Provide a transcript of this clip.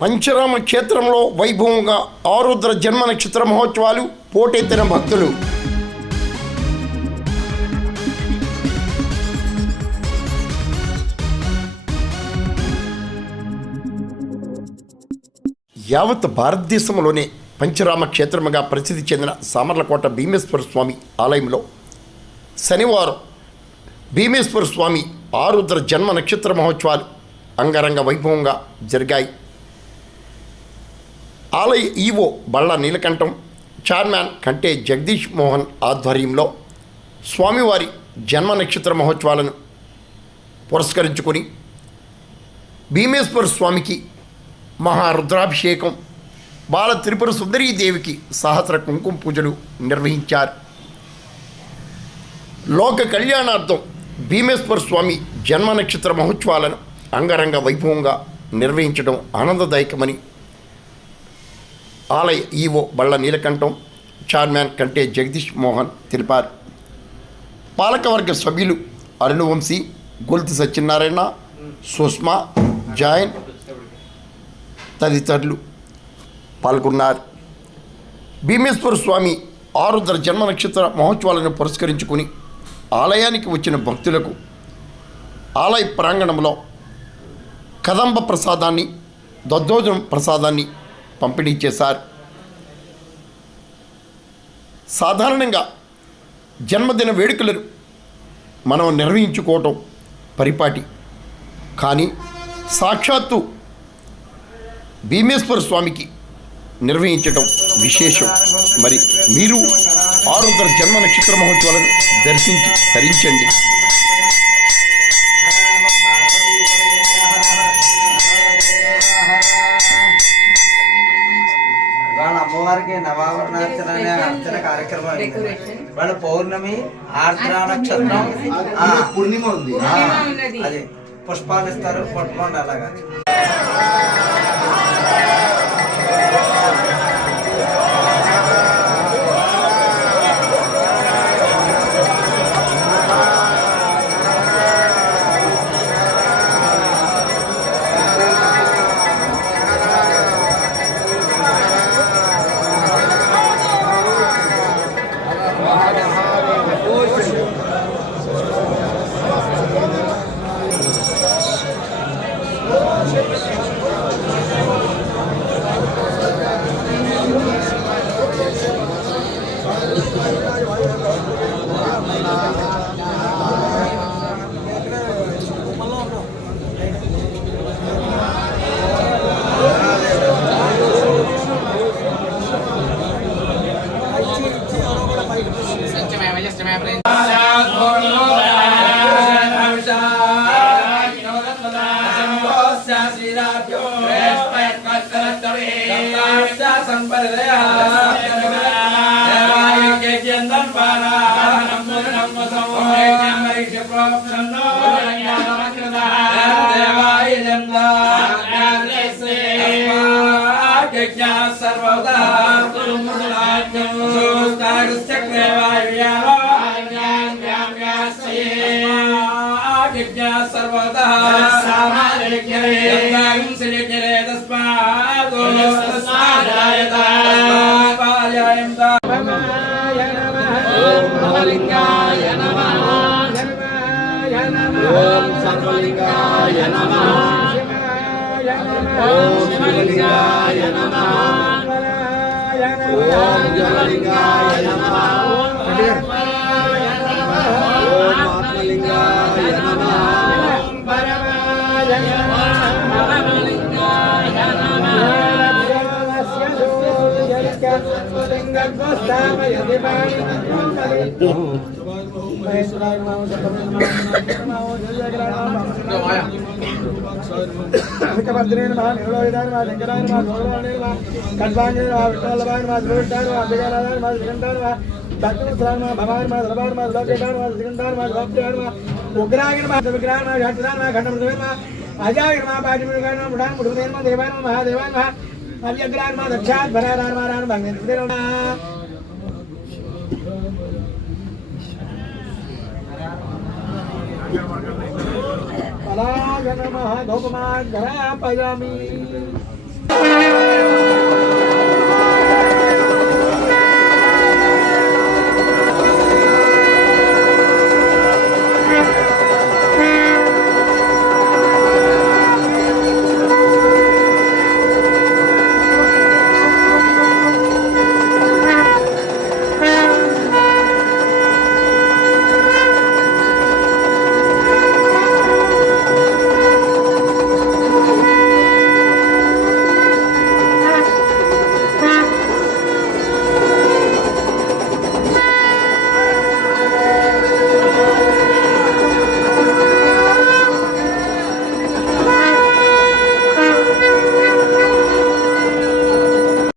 పంచరామ క్షేత్రంలో వైభవంగా ఆరుద్ర జన్మ నక్షత్ర మహోత్సవాలు, పోటెత్తిన భక్తులు. యావత్ భారతదేశంలోనే పంచరామ క్షేత్రముగా ప్రసిద్ధి చెందిన సామర్లకోట భీమేశ్వర స్వామి ఆలయంలో శనివారం భీమేశ్వర స్వామి ఆరుద్ర జన్మ నక్షత్ర మహోత్సవాలు అంగరంగ వైభవంగా జరిగాయి. ఆలయ ఈవో బళ్ళ నీలకంఠం, చైర్మన్ కంటే జగదీష్ మోహన్ ఆధ్వర్యంలో స్వామివారి జన్మ నక్షత్ర మహోత్సవాలను పురస్కరించుకొని భీమేశ్వర స్వామికి మహారుద్రాభిషేకం, బాల త్రిపుర సుందరీదేవికి సహస్ర కుంకుమ పూజలు నిర్వహించారు. లోక కళ్యాణార్థం భీమేశ్వర స్వామి జన్మ నక్షత్ర మహోత్సవాలను అంగరంగ వైభవంగా నిర్వహించడం ఆనందదాయకమని ఆలయ ఈవో బళ్ళ నీలకంఠం, చైర్మన్ కంటే జగదీష్ మోహన్ తెలిపారు. పాలకవర్గ సభ్యులు అరుణవంశీ, గొల్తి సత్యనారాయణ, సుష్మా, జైన్ తదితరులు పాల్గొన్నారు. భీమేశ్వర స్వామి ఆరుద్ర జన్మ నక్షత్ర మహోత్సవాలను పురస్కరించుకుని ఆలయానికి వచ్చిన భక్తులకు ఆలయ ప్రాంగణంలో కదంబ ప్రసాదాన్ని, దద్దోజనం ప్రసాదాన్ని పంపిణీ చేశారు. సాధారణంగా జన్మదిన వేడుకలను మనం నిర్వహించుకోవటం పరిపాటి, కానీ సాక్షాత్తు భీమేశ్వర స్వామికి నిర్వహించటం విశేషం. మరి మీరు ఆరుద్ర జన్మ నక్షత్ర మహోత్సవాలను దర్శించి తరించండి. వాళ్ళ అమ్మవారికి నవావరణార్చన అనే అర్చన కార్యక్రమం. వాళ్ళ పౌర్ణమి, ఆర్ద్ర నక్షత్రం, పూర్ణిమ ఉంది. అది పుష్పాలు ఇస్తారు, పట్టుకోండి. అలాగా సర్వదా లింగాయ నమః, ఓం సర్వలింగాయ నమః, ఓం శివలింగాయ నమః, ఓం జలలింగాయ నమః, ఓం ఆత్మలింగాయ నమః, ఓం పరమాయ పరమలింగాయ నమః. पलाय नमः धूपमान् घरापयामि।